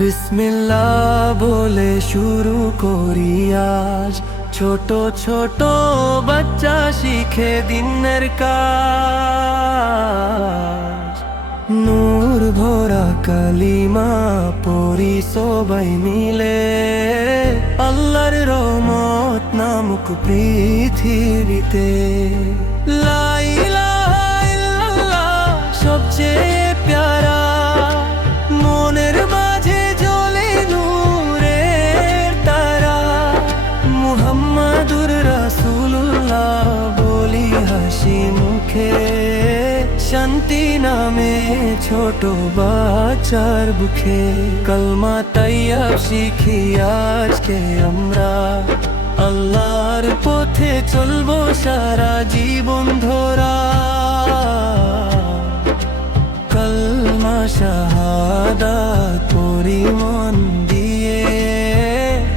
বিসমিল্লাহ বলে শুরু করি আজ, ছোট ছোট বাচ্চা শিখে দিনের কাজ। নূর ভরা কালিমা পড়ি সবাই মিলে, আল্লাহর রহমত নামক পৃথিবীতে। লা ইলাহা ইল্লাল্লাহ সবচেয়ে প্যারা, মনের মাঝে জ্বলে নূরের তারা। মুহাম্মাদুর রাসূলুল্লাহ বলি হাসি মুখে, শান্তি নামে ছোট বাচ্চার বুকে। কলমা তাইয়্যিব শিখি আজকে আমরা, আল্লাহর পথে চলবো সারা জীবন ধরা। কলমা শাহাদাত পড়ি মন দিয়ে,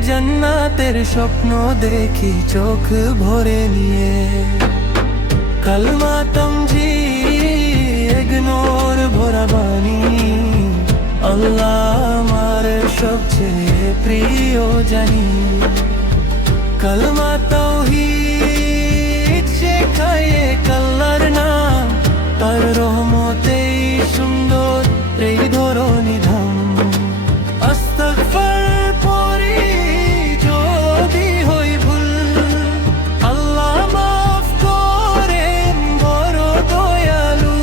জান্নাতের স্বপ্ন দেখি চোখ ভরে নিয়ে। কলমা তমজি ইগনোর ভরা বাণী, আল্লাহ আমার সবচেয়ে প্রিয় জানি। কলমা তাওহীদ শেখায় আল্লাহর নাম, তার রহমতেই সুন্দর এই ধরনী ধাম। আস্তাগফার পড়ি যদি হই ভুল, আল্লাহ মাফ করেন বড় দয়ালু।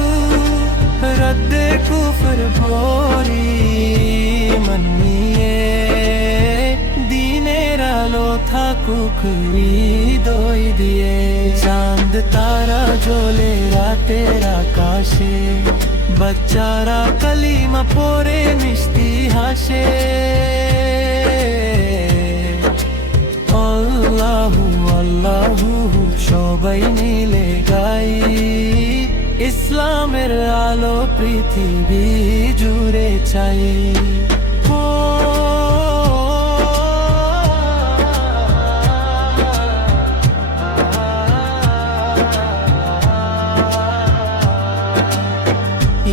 রদ্দে কুফর পড়ি মন নিয়ে, দিনের আলো থাকুক হৃদয় দিয়ে। চাঁদ তারা জ্বলে রাতের আকাশে, বাচ্চারা কালিমা পড়ে মিষ্টি হাসে। আল্লাহু আল্লাহু সবাই মিলে গাই, ইসলামের আলো পৃথিবী জুড়ে চাই।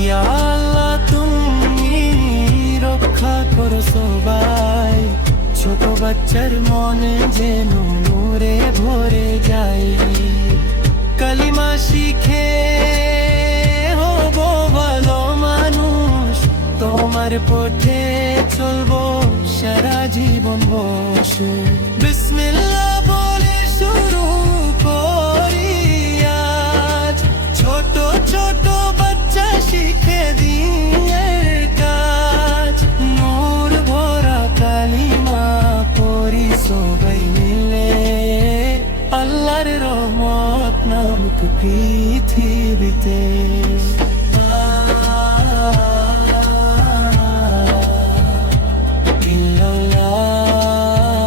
ইয়া আল্লাহ তুমি রক্ষা করো সবাই, ছোট বাচ্চার মনে যেন নূরে ভরে যায়। কালিমা শিখে হব ভালো মানুষ, তোমার পথে চলবো সারা জীবন বসে। বিসমিল্লাহ বলে শুরু করি আজ, ছোট ছোট বাচ্চা শিখে দিনের কাজ। নূর ভরা কালিমা পড়ি সবাই মিলে, আল্লাহর রহমত নামক পৃথিবীতে।